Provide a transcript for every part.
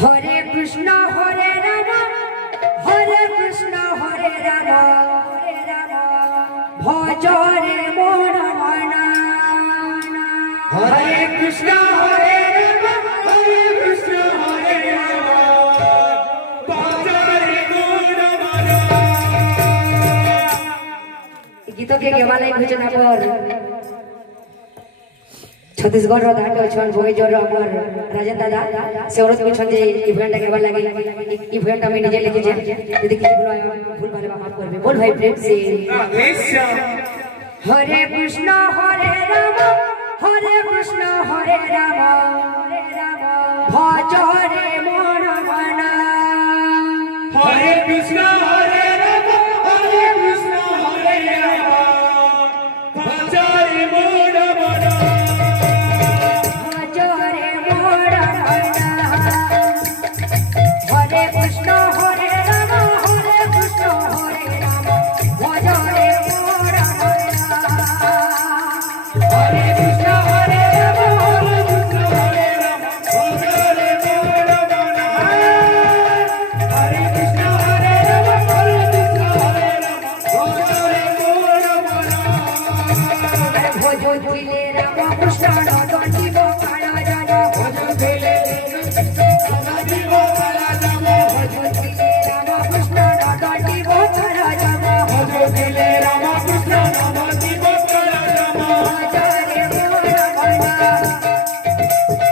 হরে কৃষ্ণ হরে রাম হরে কৃষ্ণ হরে রাম ভজ রে মন মনা হরে কৃষ্ণ হরে রাম হরে কৃষ্ণ হরে রাম ভজ রে মন মনা। গীতকে গেবালাই ঘোষণা কর ছত্তিশগড় দাঁড়িয়ে অছন ভোগেজর আমার রাজেন দাদা সে অনুরোধ করছেন যে ইভেন্টটা কেবার লাগে ইভেন্ট আমি নিজে লিখেছি যদি কিছু ভুল ভালে মাফ করবে বল ভাই প্রেম সে হরে কৃষ্ণ হরে রাম হরে কৃষ্ণ হরে রাম ভজ রে মন মনা হরে কৃষ্ণ হরে রাম হরে কৃষ্ণ হরে রাম ভজ রে মন মনা হরে কৃষ্ণ হরে রাম হরে কৃষ্ণ হরে রাম ভজ রে মন মনা হরে কৃষ্ণ হরে রাম হরে কৃষ্ণ হরে রাম ভজ রে মন মনা হরে কৃষ্ণ হরে রাম হরে কৃষ্ণ হরে রাম ভজ রে মন মনা ভজ দিলে রাম কৃষ্ণ নদীব কালা জান ভজ দিলে নদীব কালা জান ভজ দিলে রাম কৃষ্ণ নদীব কালা জান ভজ দিলে রাম কৃষ্ণ নদীব কালা জান ভজ রে মন মনা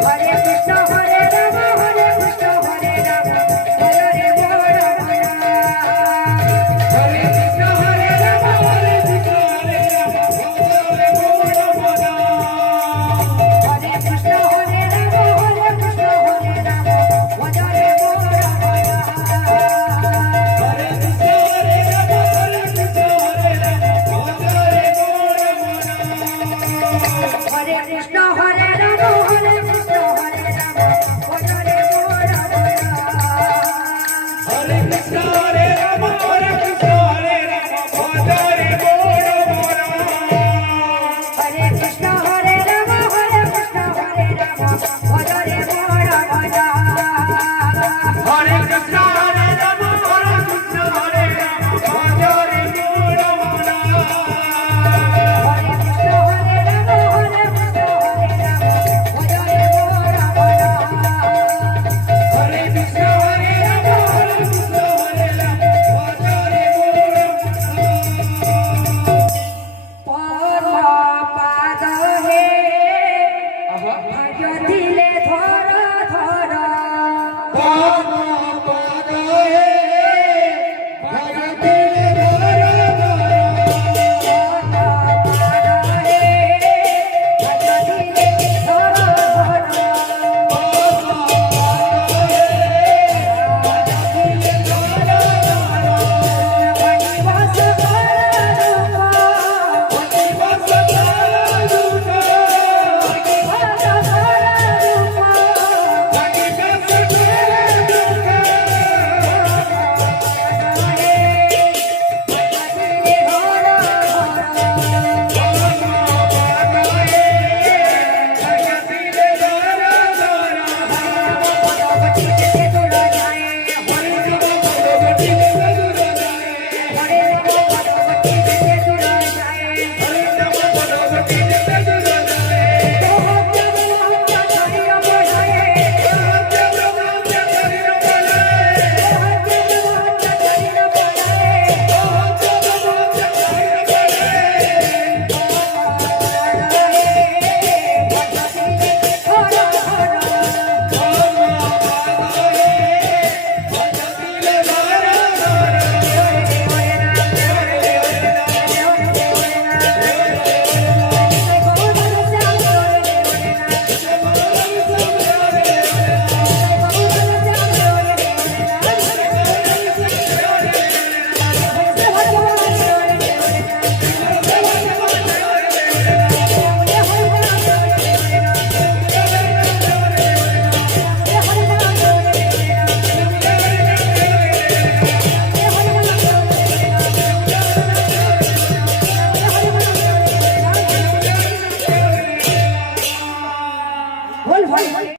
হরে কৃষ্ণ হরে রাম হরে কৃষ্ণ হরে রাম ভজ রে মন মনা হরে কৃষ্ণ হরে রাম হরে কৃষ্ণ হরে রাম ভজ রে মন মনা হরে কৃষ্ণ হরে রাম হরে কৃষ্ণ হরে রাম ভজ রে মন মনা হরে কৃষ্ণ হরে রাম হরে কৃষ্ণ হরে রাম ভজ রে মন মনা হরে কৃষ্ণ হরে রাম হরে কৃষ্ণ হরে রাম ভজ রে মন মনা হরে কৃষ্ণ হরে রাম হরে কৃষ্ণ হরে রাম ভজ রে মন মনা হরে কৃষ্ণ হরে রাম হরে কৃষ্ণ হরে রাম ভজ রে মন মনা হরে কৃষ্ণ হরে রাম হরে কৃষ্ণ হরে রাম ভজ রে মন মনা হরে কৃষ্ণ হরে রাম হরে কৃষ্ণ হরে রাম ভজ রে মন মনা হরে কৃষ্ণ হরে রাম হরে কৃষ্ণ হরে রাম ভজ রে মন পাদ হে ভজ দিলে ধর ধর পাদ হে ভজ দিলে ধর ধর পাদ হে ভজ দিলে ধর ধর Bye. বল বল